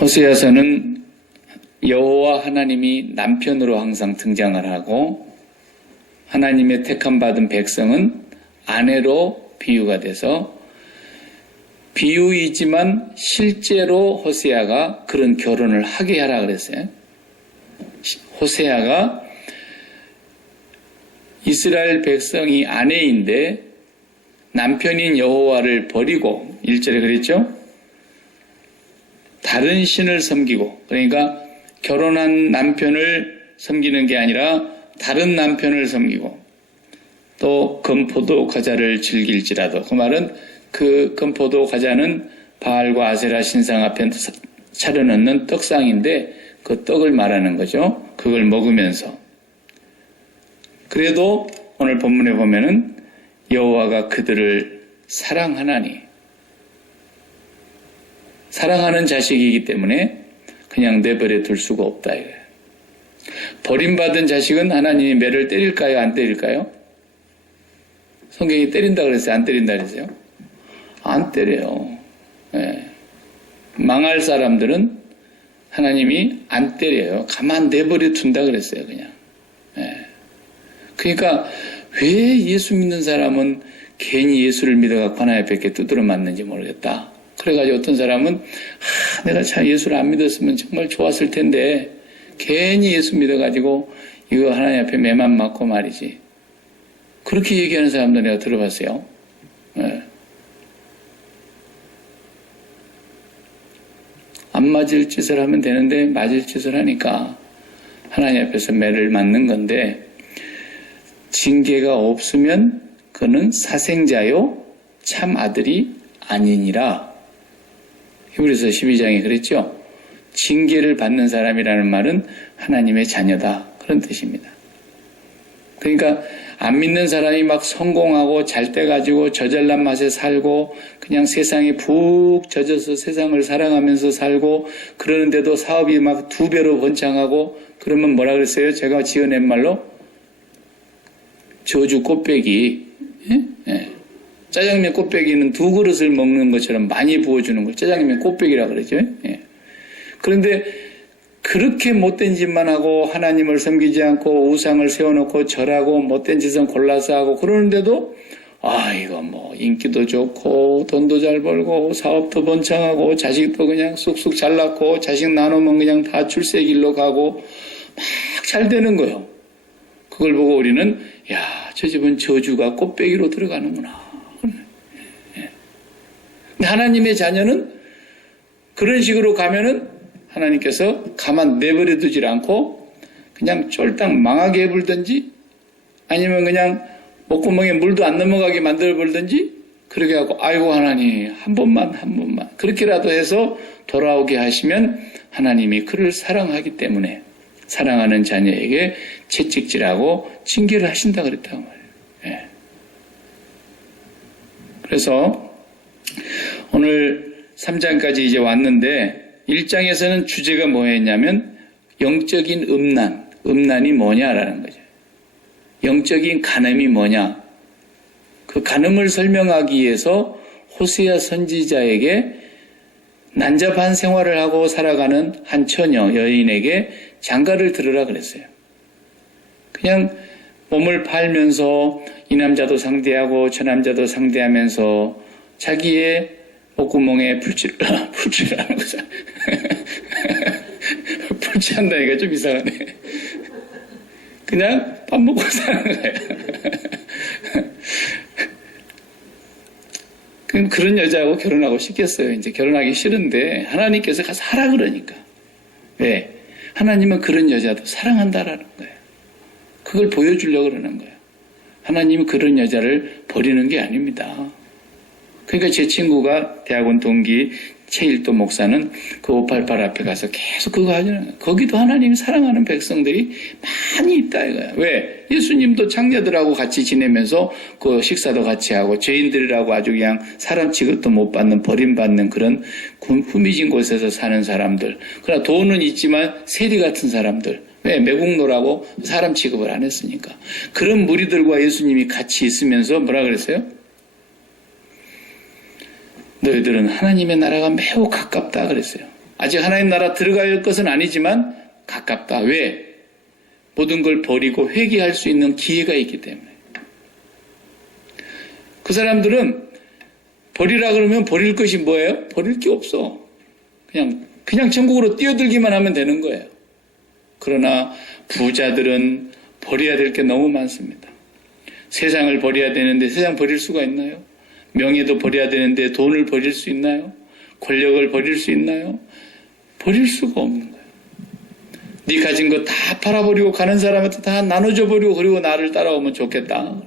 호세아서는 여호와 하나님이 남편으로 항상 등장을 하고 하나님의 택함 받은 백성은 아내로 비유가 돼서 비유이지만 실제로 호세아가 그런 결혼을 하게 하라 그랬어요. 호세아가 이스라엘 백성이 아내인데 남편인 여호와를 버리고 1절에 그랬죠? 다른 신을 섬기고, 그러니까 결혼한 남편을 섬기는 게 아니라 다른 남편을 섬기고 또 금포도 과자를 즐길지라도, 그 말은 그 금포도 과자는 바알과 아세라 신상 앞에 차려놓는 떡상인데 그 떡을 말하는 거죠. 그걸 먹으면서. 그래도 오늘 본문에 보면은 여호와가 그들을 사랑하나니, 사랑하는 자식이기 때문에 그냥 내버려 둘 수가 없다 이거예요. 버림받은 자식은 하나님이 매를 때릴까요? 안 때릴까요? 성경이 때린다 그랬어요? 안 때린다 그랬어요? 안 때려요. 네. 망할 사람들은 하나님이 안 때려요. 가만 내버려 둔다 그랬어요. 그냥. 네. 그러니까 왜 예수 믿는 사람은 괜히 예수를 믿어갖고 하나님 앞에 두드려 맞는지 모르겠다. 그래가지고 어떤 사람은 내가 참 예수를 안 믿었으면 정말 좋았을 텐데 괜히 예수 믿어가지고 이거 하나님 앞에 매만 맞고 말이지. 그렇게 얘기하는 사람도 내가 들어봤어요. 네. 안 맞을 짓을 하면 되는데 맞을 짓을 하니까 하나님 앞에서 매를 맞는 건데, 징계가 없으면 그는 사생자요 참 아들이 아니니라. 히브리서 12장에 그랬죠. 징계를 받는 사람이라는 말은 하나님의 자녀다, 그런 뜻입니다. 그러니까 안 믿는 사람이 막 성공하고 잘 돼 가지고 저잘난 맛에 살고 그냥 세상에 푹 젖어서 세상을 사랑하면서 살고 그러는데도 사업이 막 2배로 번창하고 그러면 뭐라 그랬어요? 제가 지어낸 말로 저주 꽃배기. 예? 짜장면 꽃배기는 2그릇을 먹는 것처럼 많이 부어주는 걸 짜장면 꽃배기라고 그러죠. 예. 그런데 그렇게 못된 짓만 하고 하나님을 섬기지 않고 우상을 세워놓고 절하고 못된 짓은 골라서 하고 그러는데도 이거 뭐 인기도 좋고 돈도 잘 벌고 사업도 번창하고 자식도 그냥 쑥쑥 잘 낳고 자식 나누면 그냥 다 출세길로 가고 막 잘 되는 거예요. 그걸 보고 우리는 저 집은 저주가 꽃배기로 들어가는구나. 근데 하나님의 자녀는 그런 식으로 가면은 하나님께서 가만 내버려 두질 않고 그냥 쫄딱 망하게 해불든지 아니면 그냥 목구멍에 물도 안 넘어가게 만들어 불든지 그렇게 하고 아이고 하나님 한 번만 그렇게라도 해서 돌아오게 하시면 하나님이 그를 사랑하기 때문에 사랑하는 자녀에게 채찍질하고 징계를 하신다 그랬다고 말이에요. 예. 그래서 오늘 3장까지 이제 왔는데 1장에서는 주제가 뭐였냐면 영적인 음란이 뭐냐라는 거죠. 영적인 간음이 뭐냐. 그 간음을 설명하기 위해서 호세아 선지자에게 난잡한 생활을 하고 살아가는 한 처녀 여인에게 장가를 들으라 그랬어요. 그냥 몸을 팔면서 이 남자도 상대하고 저 남자도 상대하면서 자기의 목구멍에 풀칠하는 거죠. 풀칠한다니까 좀 이상하네. 그냥 밥 먹고 사는 거예요. 그럼 그런 여자하고 결혼하고 싶겠어요. 이제 결혼하기 싫은데 하나님께서 가서 하라 그러니까. 왜? 하나님은 그런 여자도 사랑한다라는 거예요. 그걸 보여주려고 그러는 거예요. 하나님은 그런 여자를 버리는 게 아닙니다. 그러니까 제 친구가 대학원 동기 최일도 목사는 그 588 앞에 가서 계속 그거 하잖아요. 거기도 하나님이 사랑하는 백성들이 많이 있다 이거야. 왜? 예수님도 창녀들하고 같이 지내면서 그 식사도 같이 하고 죄인들이라고 아주 그냥 사람 취급도 못 받는 버림받는 그런 후미진 곳에서 사는 사람들. 그러나 돈은 있지만 세리 같은 사람들. 왜? 매국노라고 사람 취급을 안 했으니까. 그런 무리들과 예수님이 같이 있으면서 뭐라 그랬어요? 너희들은 하나님의 나라가 매우 가깝다 그랬어요. 아직 하나님 나라 들어갈 것은 아니지만 가깝다. 왜? 모든 걸 버리고 회개할 수 있는 기회가 있기 때문에. 그 사람들은 버리라 그러면 버릴 것이 뭐예요? 버릴 게 없어. 그냥 천국으로 뛰어들기만 하면 되는 거예요. 그러나 부자들은 버려야 될 게 너무 많습니다. 세상을 버려야 되는데 세상 버릴 수가 있나요? 명예도 버려야 되는데 돈을 버릴 수 있나요? 권력을 버릴 수 있나요? 버릴 수가 없는 거예요. 네 가진 거 다 팔아버리고 가는 사람한테 다 나눠줘 버리고 그리고 나를 따라오면 좋겠다.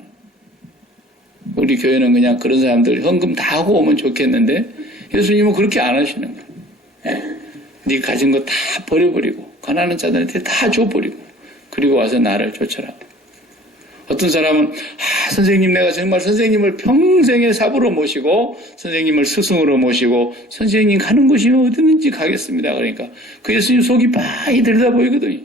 우리 교회는 그냥 그런 사람들 헌금 다 하고 오면 좋겠는데 예수님은 그렇게 안 하시는 거예요. 네 가진 거 다 버려버리고 가난한 자들한테 다 줘버리고 그리고 와서 나를 쫓아라. 어떤 사람은 선생님 내가 정말 선생님을 평생의 사부로 모시고 선생님을 스승으로 모시고 선생님 가는 곳이 어디든지 가겠습니다. 그러니까 그 예수님 속이 많이 들여다 보이거든요.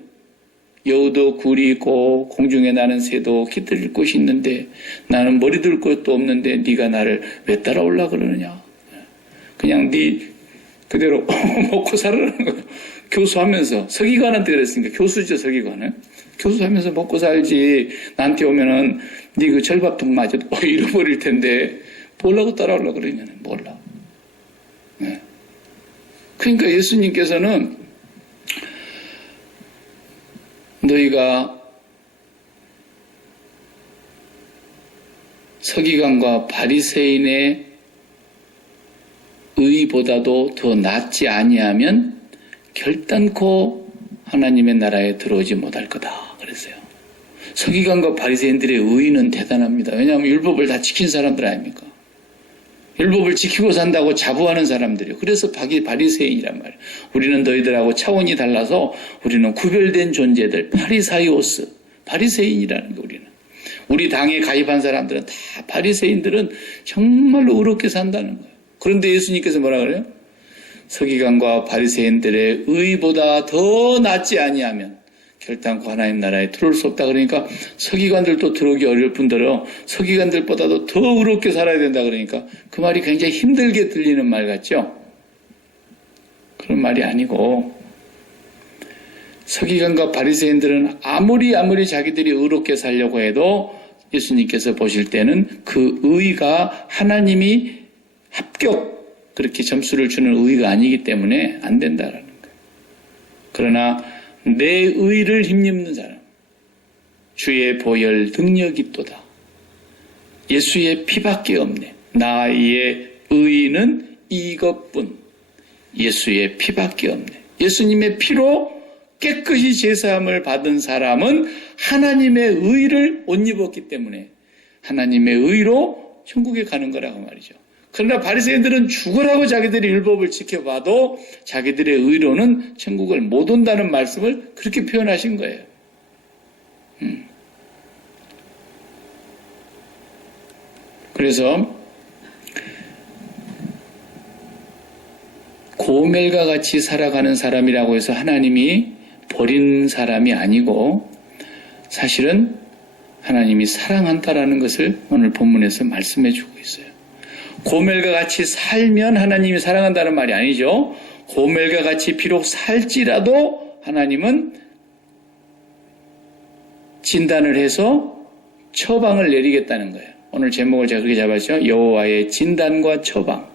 여우도 굴이 있고 공중에 나는 새도 깃들 곳이 있는데 나는 머리 들 곳도 없는데 네가 나를 왜 따라올라 그러느냐. 그냥 네 그대로 먹고 살으라는 거예요. 교수하면서 서기관한테 그랬으니까 교수죠. 서기관은 교수하면서 먹고 살지 나한테 오면은 네 그 절밥통 마저도 잃어버릴 텐데 뭐라고 따라오려고 그러냐는 몰라. 네. 그러니까 예수님께서는 너희가 서기관과 바리새인의 의보다도 더 낫지 아니하면 결단코 하나님의 나라에 들어오지 못할 거다 그랬어요. 서기관과 바리새인들의 의는 대단합니다. 왜냐하면 율법을 다 지킨 사람들 아닙니까? 율법을 지키고 산다고 자부하는 사람들이요. 그래서 바리새인이란 말이에요. 우리는 너희들하고 차원이 달라서 우리는 구별된 존재들, 파리사이오스, 바리새인이라는 거 우리는. 우리 당에 가입한 사람들은 다 바리새인들은 정말로 의롭게 산다는 거예요. 그런데 예수님께서 뭐라 그래요? 서기관과 바리새인들의 의보다 더 낫지 아니하면 결단코 하나님 나라에 들어올 수 없다. 그러니까 서기관들도 들어오기 어려울 뿐더러 서기관들보다도 더 의롭게 살아야 된다. 그러니까 그 말이 굉장히 힘들게 들리는 말 같죠? 그런 말이 아니고 서기관과 바리새인들은 아무리 자기들이 의롭게 살려고 해도 예수님께서 보실 때는 그 의가 하나님이 합격 그렇게 점수를 주는 의가 아니기 때문에 안 된다라는 거예요. 그러나 내 의를 힘입는 사람, 주의 보혈 능력이 있도다. 예수의 피밖에 없네. 나의 의는 이것뿐. 예수의 피밖에 없네. 예수님의 피로 깨끗이 제사함을 받은 사람은 하나님의 의를 옷 입었기 때문에 하나님의 의로 천국에 가는 거라고 말이죠. 그러나 바리새인들은 죽으라고 자기들이 율법을 지켜봐도 자기들의 의로는 천국을 못 온다는 말씀을 그렇게 표현하신 거예요. 그래서 고멜과 같이 살아가는 사람이라고 해서 하나님이 버린 사람이 아니고 사실은 하나님이 사랑한다라는 것을 오늘 본문에서 말씀해 주고 있어요. 고멜과 같이 살면 하나님이 사랑한다는 말이 아니죠. 고멜과 같이 비록 살지라도 하나님은 진단을 해서 처방을 내리겠다는 거예요. 오늘 제목을 제가 그렇게 잡았죠. 여호와의 진단과 처방.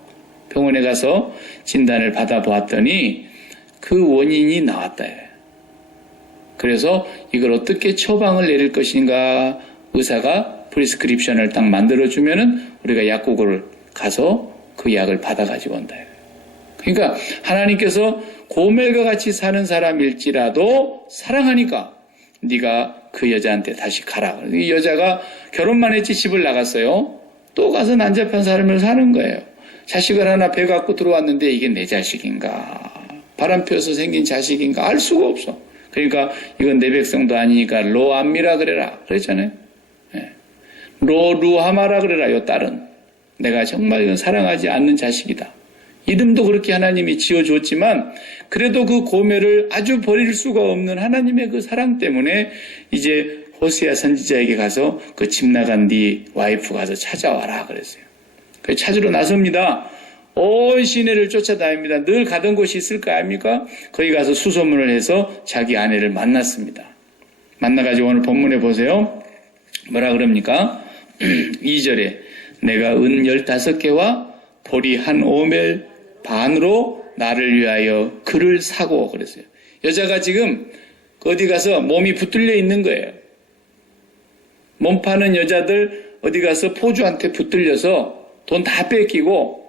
병원에 가서 진단을 받아보았더니 그 원인이 나왔다. 그래서 이걸 어떻게 처방을 내릴 것인가 의사가 프리스크립션을 딱 만들어주면은 우리가 약국을 가서 그 약을 받아가지고 온다. 그러니까 하나님께서 고멜과 같이 사는 사람일지라도 사랑하니까 네가 그 여자한테 다시 가라. 이 여자가 결혼만 했지 집을 나갔어요. 또 가서 난잡한 삶을 사는 거예요. 자식을 하나 배 갖고 들어왔는데 이게 내 자식인가 바람 피워서 생긴 자식인가 알 수가 없어. 그러니까 이건 내 백성도 아니니까 로암미라 그래라 그랬잖아요. 로루하마라 그래라. 요 딸은 내가 정말 이건 사랑하지 않는 자식이다. 이름도 그렇게 하나님이 지어줬지만 그래도 그 고멜을 아주 버릴 수가 없는 하나님의 그 사랑 때문에 이제 호세아 선지자에게 가서 그 집 나간 네 와이프 가서 찾아와라 그랬어요. 그래서 찾으러 나섭니다. 온 시내를 쫓아다닙니다. 늘 가던 곳이 있을 거 아닙니까? 거기 가서 수소문을 해서 자기 아내를 만났습니다. 만나가지고 오늘 본문에 보세요. 뭐라 그럽니까? 2절에 내가 은 15개와 보리 한 오멜 반으로 나를 위하여 그를 사고 그랬어요. 여자가 지금 어디 가서 몸이 붙들려 있는 거예요. 몸 파는 여자들 어디 가서 포주한테 붙들려서 돈 다 뺏기고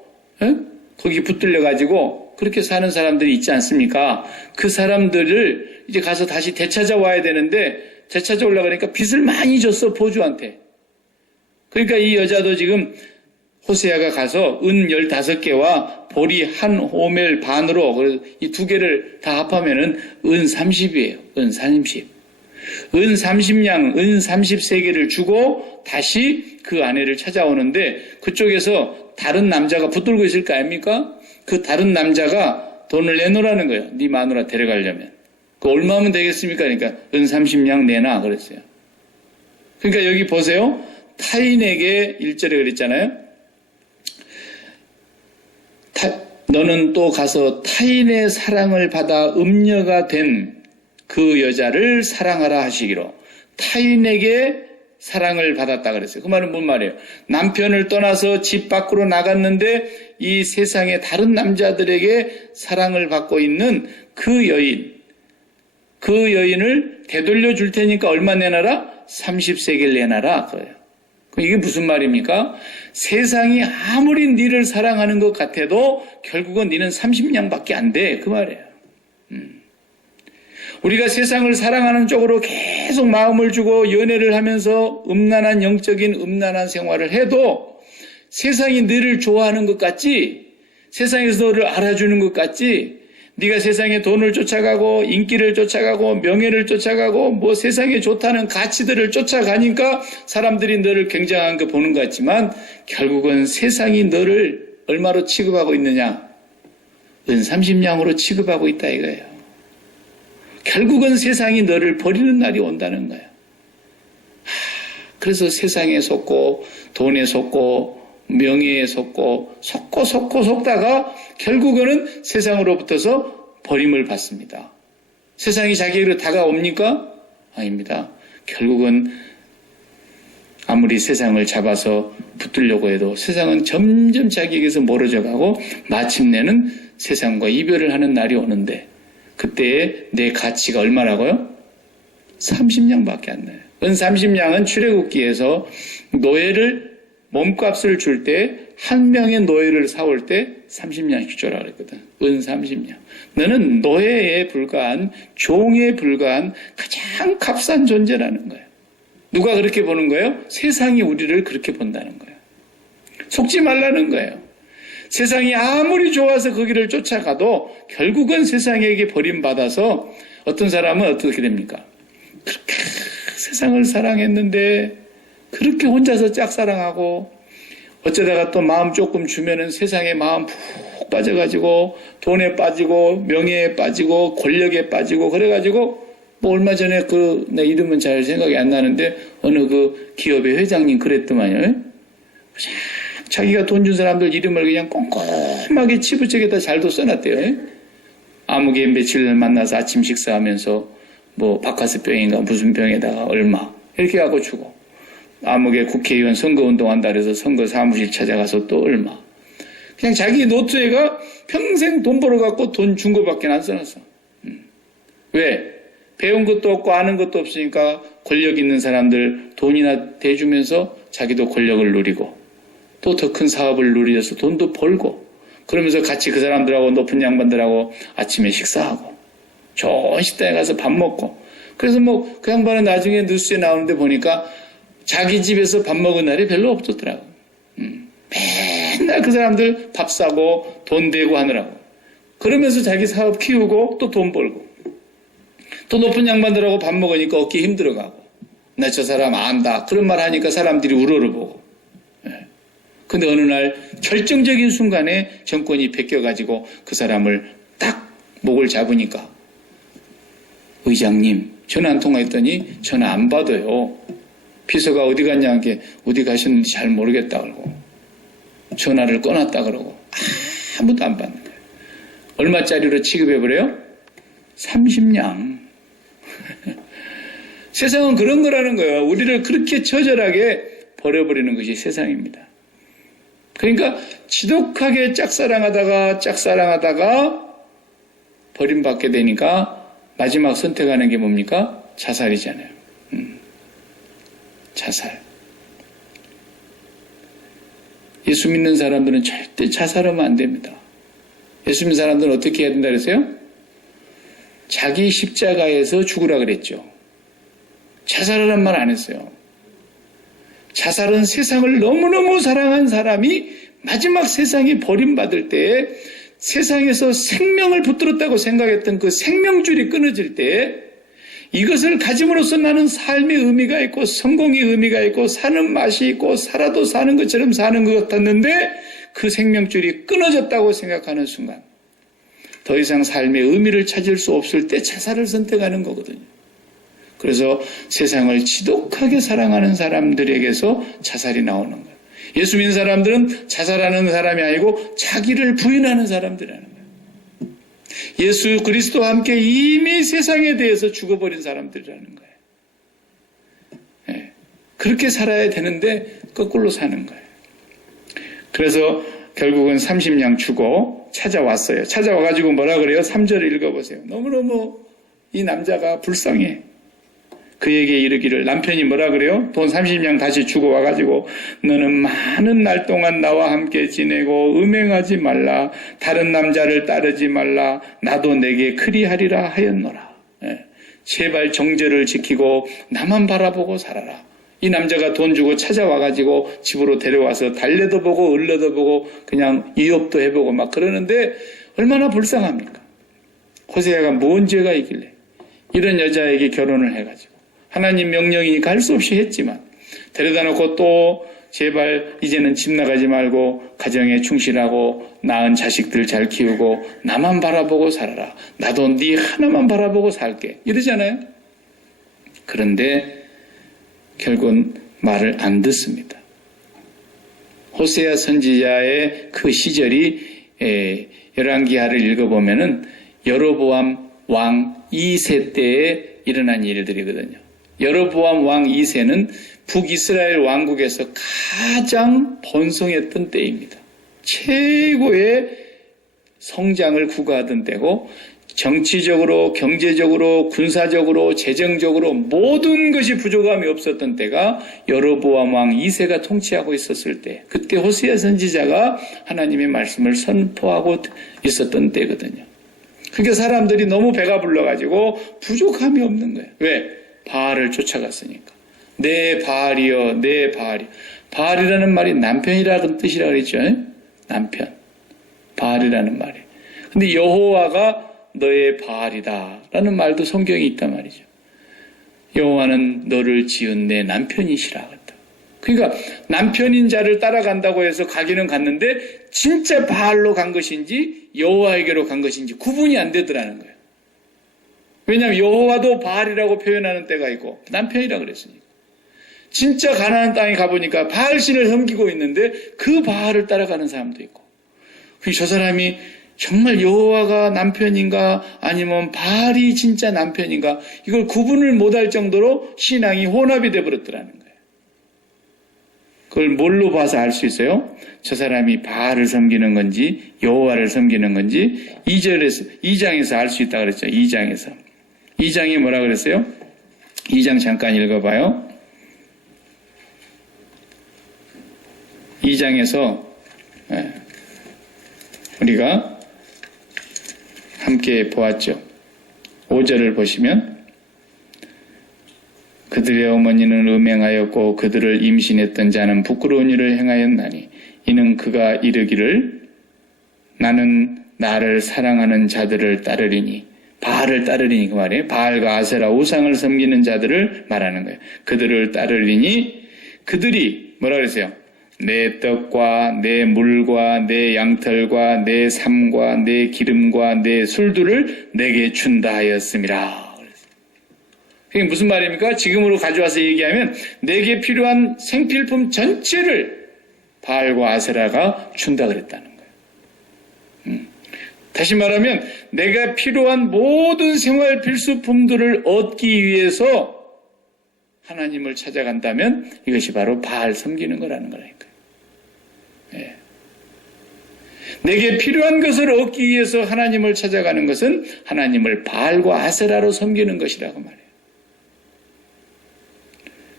거기 붙들려가지고 그렇게 사는 사람들이 있지 않습니까? 그 사람들을 이제 가서 다시 되찾아와야 되는데 되찾아오려고 그러니까 빚을 많이 줬어, 포주한테. 그러니까 이 여자도 지금 호세아가 가서 은 15개와 보리 한 호멜 반으로 이 두 개를 다 합하면은 은 30이에요. 은 30. 은 30냥, 은 33개를 주고 다시 그 아내를 찾아오는데 그쪽에서 다른 남자가 붙들고 있을 거 아닙니까? 그 다른 남자가 돈을 내놓으라는 거예요. 네 마누라 데려가려면. 그 얼마면 되겠습니까? 그러니까 은 30냥 내놔 그랬어요. 그러니까 여기 보세요. 타인에게 1절에 그랬잖아요. 너는 또 가서 타인의 사랑을 받아 음녀가 된 그 여자를 사랑하라 하시기로. 타인에게 사랑을 받았다 그랬어요. 그 말은 뭔 말이에요? 남편을 떠나서 집 밖으로 나갔는데 이 세상의 다른 남자들에게 사랑을 받고 있는 그 여인을 되돌려 줄 테니까 얼마 내놔라? 30세겔 내놔라. 그래요. 이게 무슨 말입니까? 세상이 아무리 니를 사랑하는 것 같아도 결국은 니는 30냥밖에 안 돼. 그 말이에요. 우리가 세상을 사랑하는 쪽으로 계속 마음을 주고 연애를 하면서 음란한 영적인 음란한 생활을 해도 세상이 너를 좋아하는 것 같지? 세상에서 너를 알아주는 것 같지? 네가 세상에 돈을 쫓아가고 인기를 쫓아가고 명예를 쫓아가고 뭐 세상에 좋다는 가치들을 쫓아가니까 사람들이 너를 굉장한 거 보는 것 같지만 결국은 세상이 너를 얼마로 취급하고 있느냐? 은 30냥으로 취급하고 있다 이거예요. 결국은 세상이 너를 버리는 날이 온다는 거예요. 그래서 세상에 속고 돈에 속고 명예에 속고 속다가 결국은 세상으로부터서 버림을 받습니다. 세상이 자기에게 다가옵니까? 아닙니다. 결국은 아무리 세상을 잡아서 붙들려고 해도 세상은 점점 자기에게서 멀어져 가고 마침내는 세상과 이별을 하는 날이 오는데 그때의 내 가치가 얼마라고요? 30냥밖에 안 나요. 은 30냥은 출애굽기에서 노예를 몸값을 줄 때 한 명의 노예를 사올 때 30냥씩 줘라 그랬거든. 은 30냥. 너는 노예에 불과한 종에 불과한 가장 값싼 존재라는 거예요. 누가 그렇게 보는 거예요? 세상이 우리를 그렇게 본다는 거예요. 속지 말라는 거예요. 세상이 아무리 좋아서 거기를 쫓아가도 결국은 세상에게 버림받아서 어떤 사람은 어떻게 됩니까? 그렇게 세상을 사랑했는데 그렇게 혼자서 짝사랑하고 어쩌다가 또 마음 조금 주면은 세상에 마음 푹 빠져가지고 돈에 빠지고 명예에 빠지고 권력에 빠지고 그래가지고 뭐 얼마 전에 내 이름은 잘 생각이 안 나는데 어느 그 기업의 회장님 그랬더만요. 자기가 돈 준 사람들 이름을 그냥 꼼꼼하게 치부책에다 잘도 써놨대요. 아무개 며칠 만나서 아침 식사하면서 뭐 바카스병인가 무슨 병에다가 얼마 이렇게 하고 주고 아무개 국회의원 선거운동한다 그래서 선거 사무실 찾아가서 또 얼마 그냥 자기 노트에가 평생 돈 벌어갖고 돈 준 거밖에 안 써놨어. 왜? 배운 것도 없고 아는 것도 없으니까 권력 있는 사람들 돈이나 대주면서 자기도 권력을 누리고 또 더 큰 사업을 누리면서 돈도 벌고 그러면서 같이 그 사람들하고 높은 양반들하고 아침에 식사하고 좋은 식당에 가서 밥 먹고 그래서 뭐 그 양반은 나중에 뉴스에 나오는데 보니까 자기 집에서 밥 먹은 날이 별로 없었더라고. 맨날 그 사람들 밥 사고 돈 대고 하느라고 그러면서 자기 사업 키우고 또 돈 벌고 또 높은 양반들하고 밥 먹으니까 얻기 힘들어가고 나 저 사람 안다 그런 말 하니까 사람들이 우러러보고 근데 어느 날 결정적인 순간에 정권이 베껴가지고 그 사람을 딱 목을 잡으니까 의장님 전화 한 통화했더니 전화 안 받아요. 비서가 어디 갔냐 게 어디 가셨는지 잘 모르겠다 그러고 전화를 꺼놨다 그러고 아무도 안 받는 거예요. 얼마짜리로 취급해버려요? 30냥. 세상은 그런 거라는 거예요. 우리를 그렇게 처절하게 버려버리는 것이 세상입니다. 그러니까 지독하게 짝사랑하다가 버림받게 되니까 마지막 선택하는 게 뭡니까? 자살이잖아요. 자살. 예수 믿는 사람들은 절대 자살하면 안 됩니다. 예수 믿는 사람들은 어떻게 해야 된다 그랬어요? 자기 십자가에서 죽으라 그랬죠. 자살하란 말 안 했어요. 자살은 세상을 너무너무 사랑한 사람이 마지막 세상에 버림받을 때에 세상에서 생명을 붙들었다고 생각했던 그 생명줄이 끊어질 때 이것을 가짐으로써 나는 삶의 의미가 있고 성공의 의미가 있고 사는 맛이 있고 살아도 사는 것처럼 사는 것 같았는데 그 생명줄이 끊어졌다고 생각하는 순간 더 이상 삶의 의미를 찾을 수 없을 때 자살을 선택하는 거거든요. 그래서 세상을 지독하게 사랑하는 사람들에게서 자살이 나오는 거예요. 예수 믿는 사람들은 자살하는 사람이 아니고 자기를 부인하는 사람들이라는 거예요. 예수 그리스도와 함께 이미 세상에 대해서 죽어버린 사람들이라는 거예요. 네. 그렇게 살아야 되는데 거꾸로 사는 거예요. 그래서 결국은 30냥 주고 찾아왔어요. 찾아와가지고 뭐라 그래요? 3절을 읽어보세요. 너무너무 이 남자가 불쌍해. 그에게 이르기를 남편이 뭐라 그래요? 돈 30냥 다시 주고 와가지고 너는 많은 날 동안 나와 함께 지내고 음행하지 말라. 다른 남자를 따르지 말라. 나도 내게 그리하리라 하였노라. 제발 정죄를 지키고 나만 바라보고 살아라. 이 남자가 돈 주고 찾아와가지고 집으로 데려와서 달래도 보고 을려도 보고 그냥 이업도 해보고 막 그러는데 얼마나 불쌍합니까? 호세아가 뭔 죄가 있길래 이런 여자에게 결혼을 해가지고 하나님 명령이니까 할 수 없이 했지만 데려다 놓고 또 제발 이제는 집 나가지 말고 가정에 충실하고 낳은 자식들 잘 키우고 나만 바라보고 살아라. 나도 네 하나만 바라보고 살게. 이러잖아요. 그런데 결국은 말을 안 듣습니다. 호세아 선지자의 그 시절이 열왕기하를 읽어보면은 여로보암 왕 2세 때에 일어난 일들이거든요. 여로보암 왕 2세는 북이스라엘 왕국에서 가장 번성했던 때입니다. 최고의 성장을 구가하던 때고 정치적으로, 경제적으로, 군사적으로, 재정적으로 모든 것이 부족함이 없었던 때가 여로보암 왕 2세가 통치하고 있었을 때 그때 호세아 선지자가 하나님의 말씀을 선포하고 있었던 때거든요. 그러니까 사람들이 너무 배가 불러가지고 부족함이 없는 거예요. 왜? 바알을 쫓아갔으니까. 내 바알이여, 내 바알이여. 바알이라는 말이 남편이라는 뜻이라고 그랬죠. 남편. 바알이라는 말이에요. 근데 여호와가 너의 바알이다 라는 말도 성경에 있단 말이죠. 여호와는 너를 지은 내 남편이시라. 그러니까 남편인 자를 따라간다고 해서 가기는 갔는데 진짜 바알로 간 것인지 여호와에게로 간 것인지 구분이 안 되더라는 거예요. 왜냐하면 여호와도 바알이라고 표현하는 때가 있고 남편이라 그랬으니까. 진짜 가나안 땅에 가보니까 바알신을 섬기고 있는데 그 바알을 따라가는 사람도 있고 저 사람이 정말 여호와가 남편인가 아니면 바알이 진짜 남편인가 이걸 구분을 못할 정도로 신앙이 혼합이 돼버렸더라는 거예요. 그걸 뭘로 봐서 알 수 있어요? 저 사람이 바알을 섬기는 건지 여호와를 섬기는 건지 2장에서 알 수 있다고 그랬죠. 2장에 뭐라 그랬어요? 2장 잠깐 읽어봐요. 2장에서 우리가 함께 보았죠. 5절을 보시면 그들의 어머니는 음행하였고 그들을 임신했던 자는 부끄러운 일을 행하였나니 이는 그가 이르기를 나는 나를 사랑하는 자들을 따르리니 바알을 따르리니 그 말이에요. 바알과 아세라 우상을 섬기는 자들을 말하는 거예요. 그들을 따르리니 그들이 뭐라 그랬어요? 내 떡과 내 물과 내 양털과 내 삶과 내 기름과 내 술들을 내게 준다 하였음이라. 그게 무슨 말입니까? 지금으로 가져와서 얘기하면 내게 필요한 생필품 전체를 바알과 아세라가 준다 그랬다는 거예요. 다시 말하면 내가 필요한 모든 생활 필수품들을 얻기 위해서 하나님을 찾아간다면 이것이 바로 바알 섬기는 거라는 거라니까요. 예. 내게 필요한 것을 얻기 위해서 하나님을 찾아가는 것은 하나님을 바알과 아세라로 섬기는 것이라고 말해요.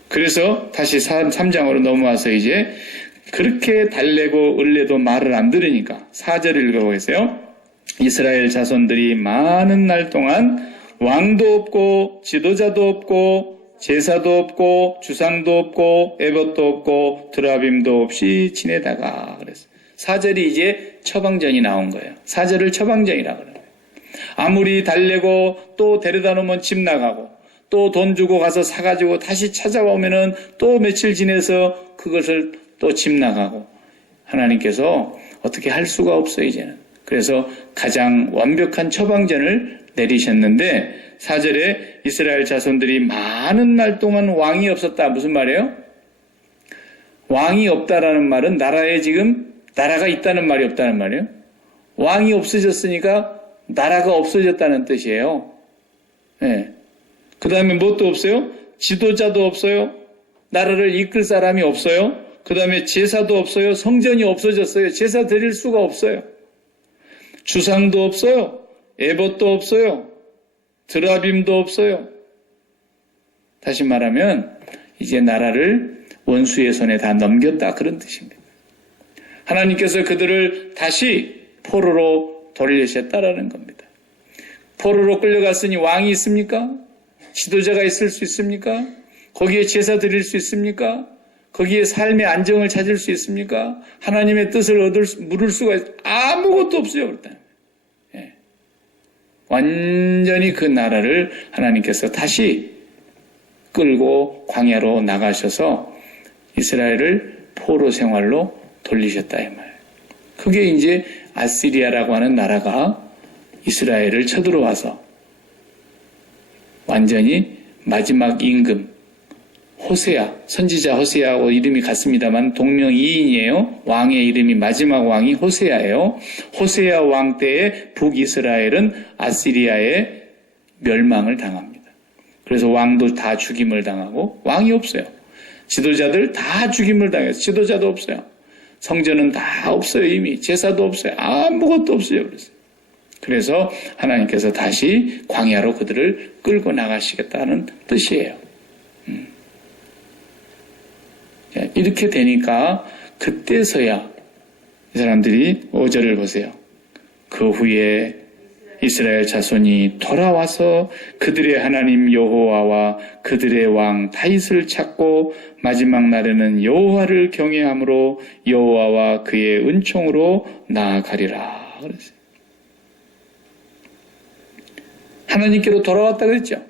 그래서 다시 3장으로 넘어와서 이제 그렇게 달래고 을래도 말을 안 들으니까 4절을 읽어보세요. 이스라엘 자손들이 많은 날 동안 왕도 없고 지도자도 없고 제사도 없고 주상도 없고 에봇도 없고 드라빔도 없이 지내다가 그랬어요. 4절이 이제 처방전이 나온 거예요. 4절을 처방전이라고 그래요. 아무리 달래고 또 데려다 놓으면 집 나가고 또 돈 주고 가서 사가지고 다시 찾아오면은 또 며칠 지내서 그것을 또 집 나가고 하나님께서 어떻게 할 수가 없어요, 이제는. 그래서 가장 완벽한 처방전을 내리셨는데 4절에 이스라엘 자손들이 많은 날 동안 왕이 없었다. 무슨 말이에요? 왕이 없다라는 말은 나라에 지금 나라가 있다는 말이 없다는 말이에요. 왕이 없어졌으니까 나라가 없어졌다는 뜻이에요. 네. 그 다음에 뭣도 없어요? 지도자도 없어요. 나라를 이끌 사람이 없어요. 그 다음에 제사도 없어요. 성전이 없어졌어요. 제사 드릴 수가 없어요. 주상도 없어요. 에봇도 없어요. 드라빔도 없어요. 다시 말하면 이제 나라를 원수의 손에 다 넘겼다 그런 뜻입니다. 하나님께서 그들을 다시 포로로 돌리셨다라는 겁니다. 포로로 끌려갔으니 왕이 있습니까? 지도자가 있을 수 있습니까? 거기에 제사 드릴 수 있습니까? 거기에 삶의 안정을 찾을 수 있습니까? 하나님의 뜻을 물을 수가 아무것도 없어요. 일단. 예. 완전히 그 나라를 하나님께서 다시 끌고 광야로 나가셔서 이스라엘을 포로 생활로 돌리셨다 이 말. 그게 이제 아시리아라고 하는 나라가 이스라엘을 쳐들어와서 완전히 마지막 임금 호세아, 선지자 호세아하고 이름이 같습니다만 동명이인이에요. 왕의 이름이 마지막 왕이 호세아예요. 호세아 왕 때에 북이스라엘은 아시리아의 멸망을 당합니다. 그래서 왕도 다 죽임을 당하고 왕이 없어요. 지도자들 다 죽임을 당해서 지도자도 없어요. 성전은 다 없어요. 이미 제사도 없어요. 아무것도 없어요. 그래서 하나님께서 다시 광야로 그들을 끌고 나가시겠다는 뜻이에요. 이렇게 되니까 그때서야 이 사람들이 5절을 보세요. 그 후에 이스라엘 자손이 돌아와서 그들의 하나님 여호와와 그들의 왕 다윗을 찾고 마지막 날에는 여호와를 경외함으로 여호와와 그의 은총으로 나아가리라 그랬어요. 하나님께로 돌아왔다 그랬죠.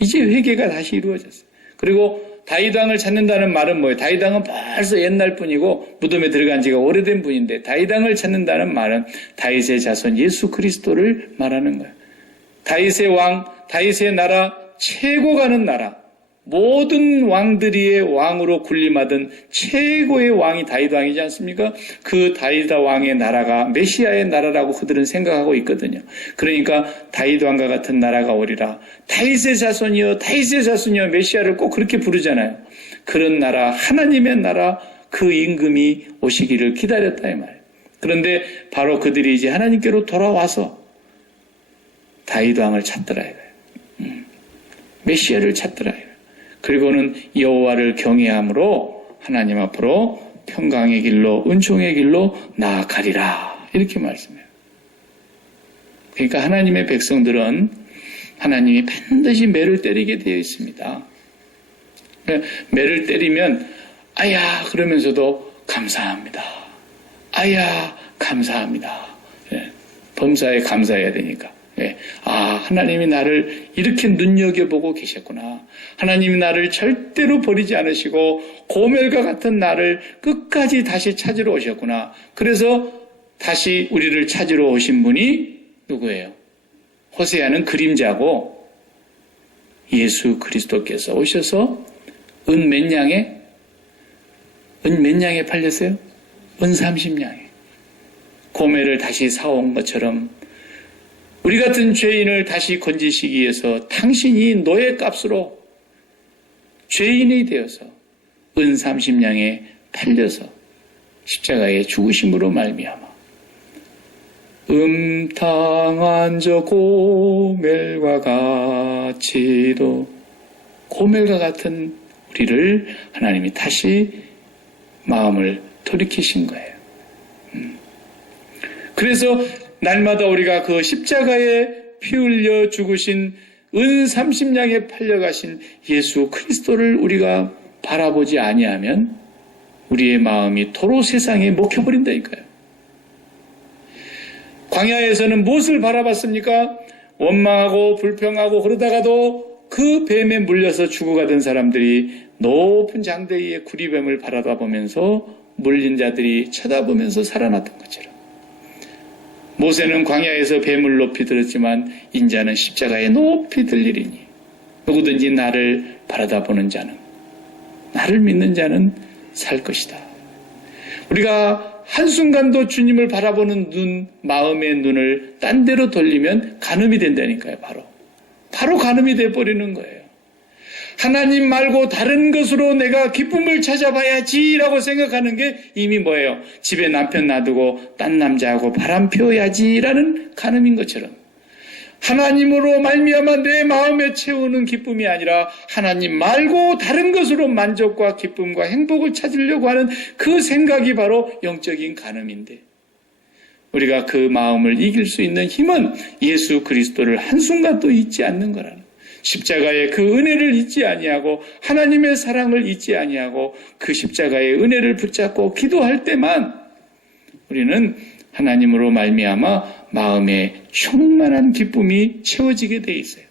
이제 회개가 다시 이루어졌어요. 그리고 다윗 왕을 찾는다는 말은 뭐예요? 다윗 왕은 벌써 옛날 분이고 무덤에 들어간 지가 오래된 분인데 다윗 왕을 찾는다는 말은 다윗의 자손 예수 그리스도를 말하는 거예요. 다윗의 왕, 다윗의 나라, 최고 가는 나라, 모든 왕들이의 왕으로 군림하던 최고의 왕이 다윗 왕이지 않습니까? 그 다윗 왕의 나라가 메시아의 나라라고 그들은 생각하고 있거든요. 그러니까 다윗 왕과 같은 나라가 오리라. 다윗의 자손이여 다윗의 자손이여 메시아를 꼭 그렇게 부르잖아요. 그런 나라, 하나님의 나라, 그 임금이 오시기를 기다렸다 이 말이에요. 그런데 바로 그들이 이제 하나님께로 돌아와서 다윗 왕을 찾더라 이거예요. 메시아를 찾더라 이거예요. 그리고는 여호와를 경외함으로 하나님 앞으로 평강의 길로 은총의 길로 나아가리라 이렇게 말씀해요. 그러니까 하나님의 백성들은 하나님이 반드시 매를 때리게 되어 있습니다. 매를 때리면 아야 그러면서도 감사합니다. 아야 감사합니다. 범사에 감사해야 되니까. 하나님이 나를 이렇게 눈여겨보고 계셨구나. 하나님이 나를 절대로 버리지 않으시고 고멜과 같은 나를 끝까지 다시 찾으러 오셨구나. 그래서 다시 우리를 찾으러 오신 분이 누구예요? 호세아는 그림자고 예수 그리스도께서 오셔서 은 몇 냥에 팔렸어요? 은 30냥에. 고멜을 다시 사온 것처럼 우리 같은 죄인을 다시 건지시기 위해서 당신이 노예값으로 죄인이 되어서 은 30냥에 팔려서 십자가에 죽으심으로 말미암아 음탕한 저 고멜과 같이도 고멜과 같은 우리를 하나님이 다시 마음을 돌이키신 거예요. 그래서 날마다 우리가 그 십자가에 피 흘려 죽으신 은 30냥에 팔려가신 예수 그리스도를 우리가 바라보지 아니하면 우리의 마음이 도로 세상에 먹혀버린다니까요. 광야에서는 무엇을 바라봤습니까? 원망하고 불평하고 그러다가도 그 뱀에 물려서 죽어가던 사람들이 높은 장대 위에 구리뱀을 바라보면서 물린 자들이 쳐다보면서 살아났던 것처럼 모세는 광야에서 뱀을 높이 들었지만 인자는 십자가에 높이 들리리니 누구든지 나를 바라다보는 자는 나를 믿는 자는 살 것이다. 우리가 한순간도 주님을 바라보는 눈, 마음의 눈을 딴 데로 돌리면 간음이 된다니까요. 바로 간음이 돼버리는 거예요. 하나님 말고 다른 것으로 내가 기쁨을 찾아봐야지라고 생각하는 게 이미 뭐예요? 집에 남편 놔두고 딴 남자하고 바람 피워야지라는 간음인 것처럼 하나님으로 말미암아 내 마음에 채우는 기쁨이 아니라 하나님 말고 다른 것으로 만족과 기쁨과 행복을 찾으려고 하는 그 생각이 바로 영적인 간음인데 우리가 그 마음을 이길 수 있는 힘은 예수 그리스도를 한순간도 잊지 않는 거라는 십자가의 그 은혜를 잊지 아니하고 하나님의 사랑을 잊지 아니하고 그 십자가의 은혜를 붙잡고 기도할 때만 우리는 하나님으로 말미암아 마음에 충만한 기쁨이 채워지게 돼 있어요.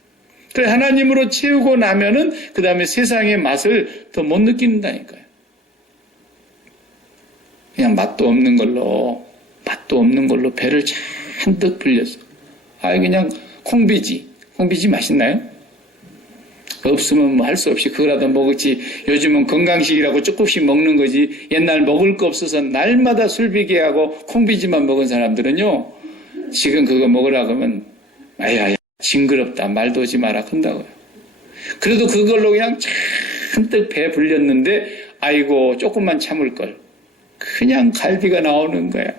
그래 하나님으로 채우고 나면은 그 다음에 세상의 맛을 더 못 느낀다니까요. 그냥 맛도 없는 걸로 배를 잔뜩 불려서 그냥 콩비지 맛있나요? 없으면 뭐 할 수 없이 그거라도 먹었지. 요즘은 건강식이라고 조금씩 먹는 거지. 옛날 먹을 거 없어서 날마다 술비게 하고 콩비지만 먹은 사람들은요. 지금 그거 먹으라고 하면 아야 징그럽다 말도 오지 마라 한다고요. 그래도 그걸로 그냥 잔뜩 배 불렸는데 아이고 조금만 참을 걸. 그냥 갈비가 나오는 거야.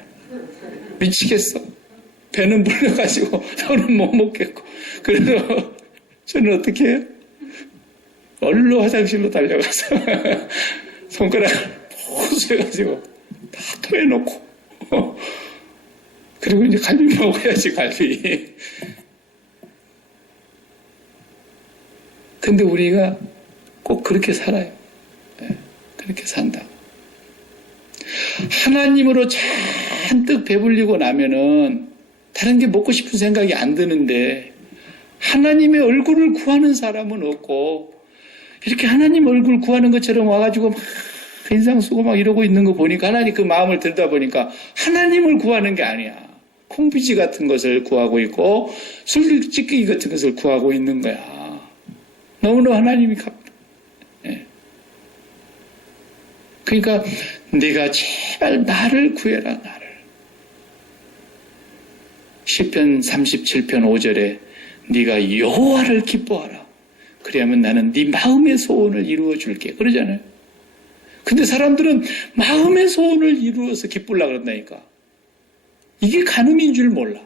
미치겠어. 배는 불려가지고 저는 못 먹겠고. 그래서 저는 어떻게 해요? 얼른 화장실로 달려가서 손가락을 보수해가지고 다 토해놓고 그리고 이제 갈비 먹어야지 갈비. 근데 우리가 꼭 그렇게 살아요. 그렇게 산다. 하나님으로 잔뜩 배불리고 나면은 다른 게 먹고 싶은 생각이 안 드는데 하나님의 얼굴을 구하는 사람은 없고 이렇게 하나님 얼굴 구하는 것처럼 와가지고 막 인상 쓰고 막 이러고 있는 거 보니까 하나님 그 마음을 들다 보니까 하나님을 구하는 게 아니야. 콩비지 같은 것을 구하고 있고 술찌개기 같은 것을 구하고 있는 거야. 너무나 하나님이 그러니까 네가 제발 나를 구해라 나를. 시편 37편 5절에 네가 여호와를 기뻐하라. 그래야면 나는 네 마음의 소원을 이루어 줄게. 그러잖아요. 근데 사람들은 마음의 소원을 이루어서 기쁘려고 그런다니까. 이게 간음인 줄 몰라.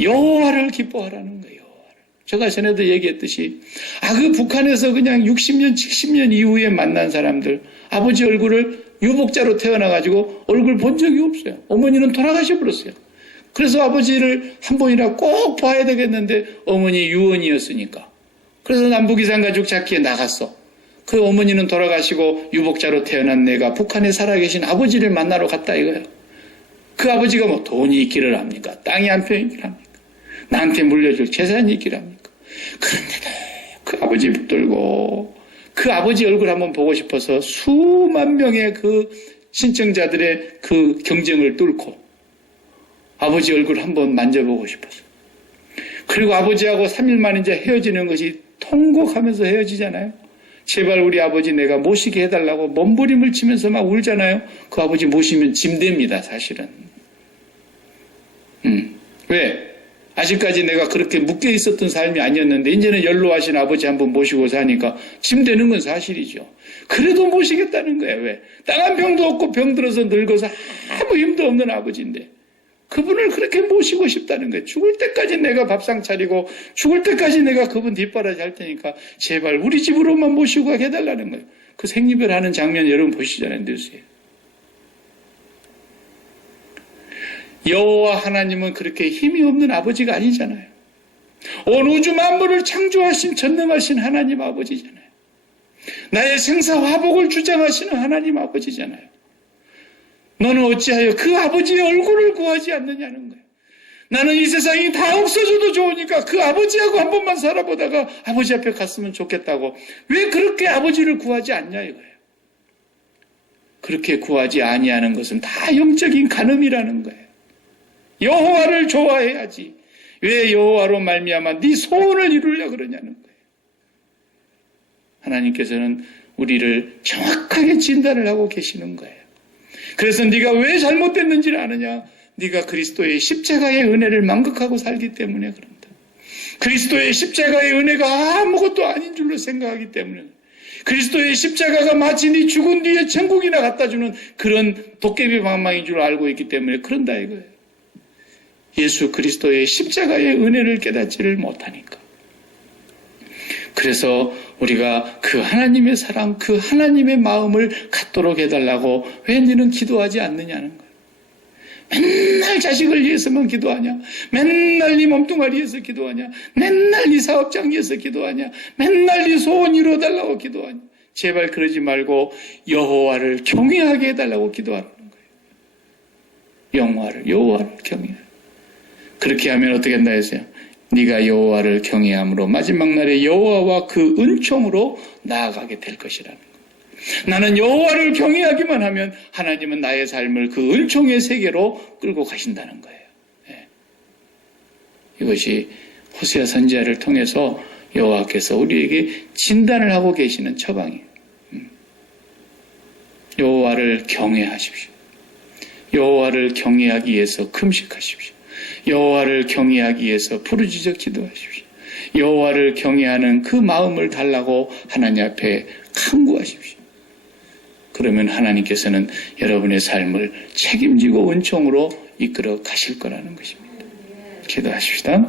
여호와를 기뻐하라는 거예요. 제가 전에도 얘기했듯이 그 북한에서 그냥 60년, 70년 이후에 만난 사람들 아버지 얼굴을 유복자로 태어나가지고 얼굴 본 적이 없어요. 어머니는 돌아가셔 버렸어요. 그래서 아버지를 한 번이나 꼭 봐야 되겠는데 어머니 유언이었으니까. 그래서 남북이산 가족 찾기에 나갔어. 그 어머니는 돌아가시고 유복자로 태어난 내가 북한에 살아계신 아버지를 만나러 갔다 이거예요. 그 아버지가 뭐 돈이 있기를 합니까? 땅이 한 평 있기를 합니까? 나한테 물려줄 재산이 있기를 합니까? 그런데도 그 아버지 붙들고 그 아버지 얼굴 한번 보고 싶어서 수만 명의 그 신청자들의 그 경쟁을 뚫고 아버지 얼굴 한번 만져보고 싶어서. 그리고 아버지하고 3일 만에 이제 헤어지는 것이 통곡하면서 헤어지잖아요. 제발 우리 아버지 내가 모시게 해달라고 몸부림을 치면서 막 울잖아요. 그 아버지 모시면 짐됩니다, 사실은. 왜? 아직까지 내가 그렇게 묶여 있었던 삶이 아니었는데 이제는 연로하신 아버지 한 분 모시고 사니까 짐 되는 건 사실이죠. 그래도 모시겠다는 거예요. 왜? 땅 한 평도 없고 병들어서 늙어서 아무 힘도 없는 아버지인데 그분을 그렇게 모시고 싶다는 거예요. 죽을 때까지 내가 밥상 차리고 죽을 때까지 내가 그분 뒷바라지 할 테니까 제발 우리 집으로만 모시고 가게 해달라는 거예요. 그 생리별하는 장면 여러분 보시잖아요. 뉴스에. 여호와 하나님은 그렇게 힘이 없는 아버지가 아니잖아요. 온 우주 만물을 창조하신 전능하신 하나님 아버지잖아요. 나의 생사화복을 주장하시는 하나님 아버지잖아요. 너는 어찌하여 그 아버지의 얼굴을 구하지 않느냐는 거예요. 나는 이 세상이 다 없어져도 좋으니까 그 아버지하고 한 번만 살아보다가 아버지 앞에 갔으면 좋겠다고 왜 그렇게 아버지를 구하지 않냐 이거예요. 그렇게 구하지 아니하는 것은 다 영적인 간음이라는 거예요. 여호와를 좋아해야지. 왜 여호와로 말미암아 네 소원을 이루려 그러냐는 거예요. 하나님께서는 우리를 정확하게 진단을 하고 계시는 거예요. 그래서 네가 왜 잘못됐는지를 아느냐? 네가 그리스도의 십자가의 은혜를 망각하고 살기 때문에 그런다. 그리스도의 십자가의 은혜가 아무것도 아닌 줄로 생각하기 때문에 그리스도의 십자가가 마치 네 죽은 뒤에 천국이나 갖다 주는 그런 도깨비 방망이인 줄 알고 있기 때문에 그런다 이거예요. 예수 그리스도의 십자가의 은혜를 깨닫지를 못하니까. 그래서 우리가 그 하나님의 사랑, 그 하나님의 마음을 갖도록 해달라고 왜 너는 기도하지 않느냐는 거예요. 맨날 자식을 위해서만 기도하냐? 맨날 네 몸뚱아리 위해서 기도하냐? 맨날 네 사업장 위해서 기도하냐? 맨날 네 소원 이루어달라고 기도하냐? 제발 그러지 말고 여호와를 경외하게 해달라고 기도하라는 거예요. 여호와를 경외하라. 그렇게 하면 어떻게 한다 했어요? 네가 여호와를 경외함으로 마지막 날에 여호와와 그 은총으로 나아가게 될 것이라는 거예요. 나는 여호와를 경외하기만 하면 하나님은 나의 삶을 그 은총의 세계로 끌고 가신다는 거예요. 네. 이것이 호세아 선지자를 통해서 여호와께서 우리에게 진단을 하고 계시는 처방이에요. 여호와를 경외하십시오. 여호와를 경외하기 위해서 금식하십시오. 여호와를 경외하기 위해서 부르짖어 기도하십시오. 여호와를 경외하는 그 마음을 달라고 하나님 앞에 간구하십시오. 그러면 하나님께서는 여러분의 삶을 책임지고 은총으로 이끌어 가실 거라는 것입니다. 기도하십시다.